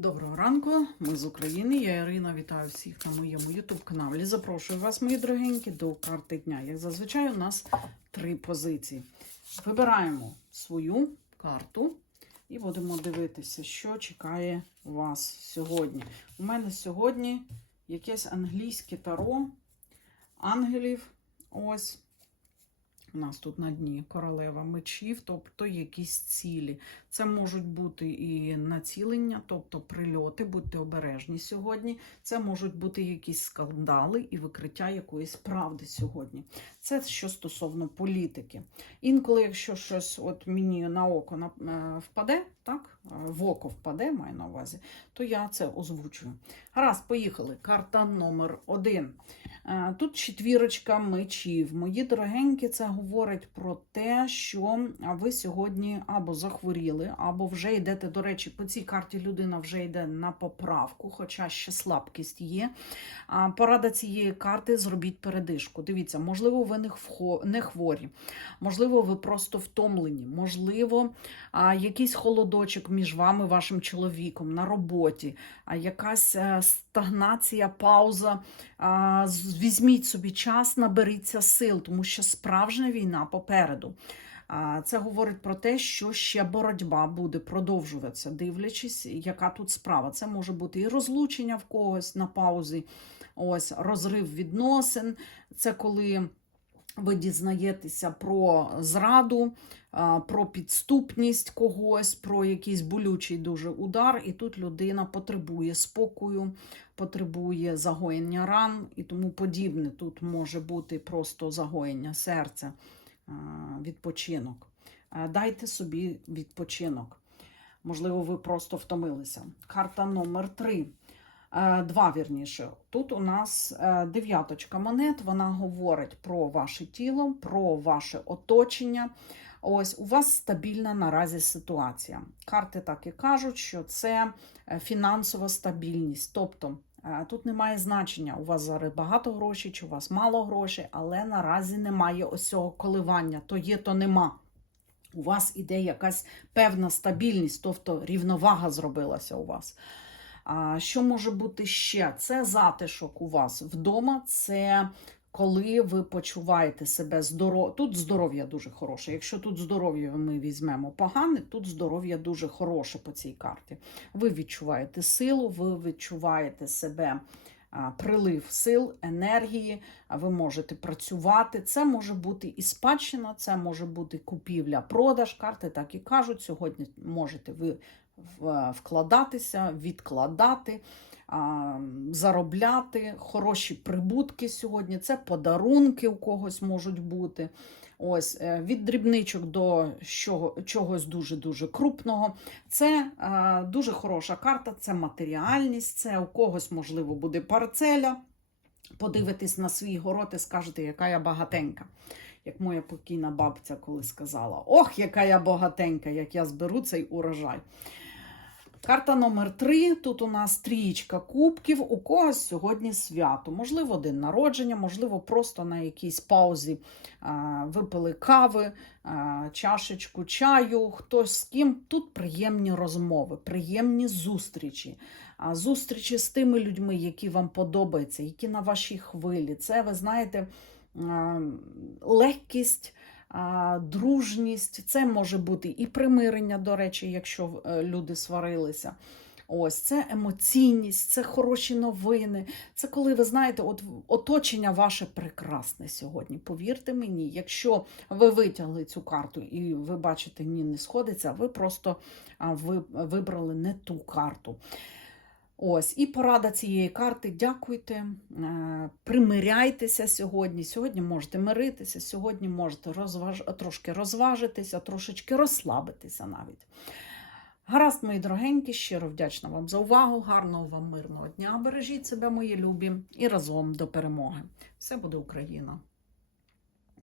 Доброго ранку, ми з України. Я Ірина. Вітаю всіх на моєму YouTube каналі. Запрошую вас, мої дорогенькі, до карти дня. Як зазвичай, у нас три позиції. Вибираємо свою карту і будемо дивитися, що чекає вас сьогодні. У мене сьогодні якесь англійське таро ангелів. Ось. У нас тут на дні королева мечів, тобто якісь цілі. Це можуть бути і націлення, тобто прильоти, будьте обережні сьогодні. Це можуть бути якісь скандали і викриття якоїсь правди сьогодні. Це що стосовно політики. Інколи, якщо щось от мені на око е, впаде, так, е, в око впаде, маю на увазі, то я це озвучую. Гаразд, поїхали. Карта номер один. Е, Тут четвірочка мечів. Мої дорогенькі, це говорить про те, що ви сьогодні або захворіли, або вже йдете. До речі, по цій карті людина вже йде на поправку, хоча ще слабкість є. Порада цієї карти зробіть передишку. Дивіться, можливо, ви не хворі, можливо, ви просто втомлені, можливо, а, якийсь холодочок між вами, вашим чоловіком на роботі, якась е, стагнація, пауза. Візьміть собі час, наберіться сил, тому що справжня війна попереду. Це говорить про те, що ще боротьба буде продовжуватися, дивлячись, яка тут справа. Це може бути і розлучення в когось на паузі, ось розрив відносин. Це коли ви дізнаєтеся про зраду, про підступність когось, про якийсь болючий дуже удар, і тут людина потребує спокою, потребує загоєння ран і тому подібне. Тут може бути просто загоєння серця, відпочинок. Дайте собі відпочинок. Можливо, ви просто втомилися. Карта номер 3 Два вірніше. Тут у нас е, дев'яточка монет. Вона говорить про ваше тіло, про ваше оточення. Ось у вас стабільна наразі ситуація. Карти так і кажуть, що це е, фінансова стабільність. Тобто е, тут немає значення, у вас зараз багато грошей, чи у вас мало грошей, але наразі немає ось цього коливання. То є, то нема. У вас іде якась певна стабільність, тобто рівновага зробилася у вас. Що може бути ще? Це затишок у вас вдома, це коли ви почуваєте себе здорово. Тут здоров'я дуже хороше. Якщо тут здоров'я ми візьмемо погане, тут здоров'я дуже хороше по цій карті. Ви відчуваєте силу, ви відчуваєте себе. Прилив сил, енергії, ви можете працювати. Це може бути і спадщина, це може бути купівля, продаж. Карти так і кажуть. Сьогодні можете ви вкладатися, відкладати, заробляти хороші прибутки сьогодні. Це подарунки у когось можуть бути. Ось е, від дрібничок до чогось дуже дуже крупного. Це е, дуже хороша карта, це матеріальність, це у когось можливо буде парцеля. Подивитись на свій город і скажете, яка я багатенька. Як моя покійна бабця коли сказала: Ох, яка я багатенька, як я зберу цей урожай. Карта номер три. Тут у нас трієчка кубків. У когось сьогодні свято. Можливо, день народження, можливо, просто на якійсь паузі а, випили кави, а, чашечку чаю, хтось з ким. Тут приємні розмови, приємні зустрічі. А, зустрічі з тими людьми, які вам подобаються, які на вашій хвилі. Це, ви знаєте, легкість. Дружність, це може бути і примирення, до речі, якщо е, люди сварилися. Ось це емоційність, це хороші новини. Це коли ви знаєте, от оточення ваше прекрасне сьогодні. Повірте мені, якщо ви витягли цю карту і ви бачите, ні, не сходиться, ви просто ви вибрали не ту карту. Ось, і порада цієї карти. Дякуйте, е, примиряйтеся сьогодні. Сьогодні можете миритися, сьогодні можете розваж... трошки розважитися, трошечки розслабитися навіть. Гаразд, мої дорогенькі, щиро вдячна вам за увагу. Гарного вам мирного дня. Бережіть себе, мої любі, і разом до перемоги. Все буде Україна!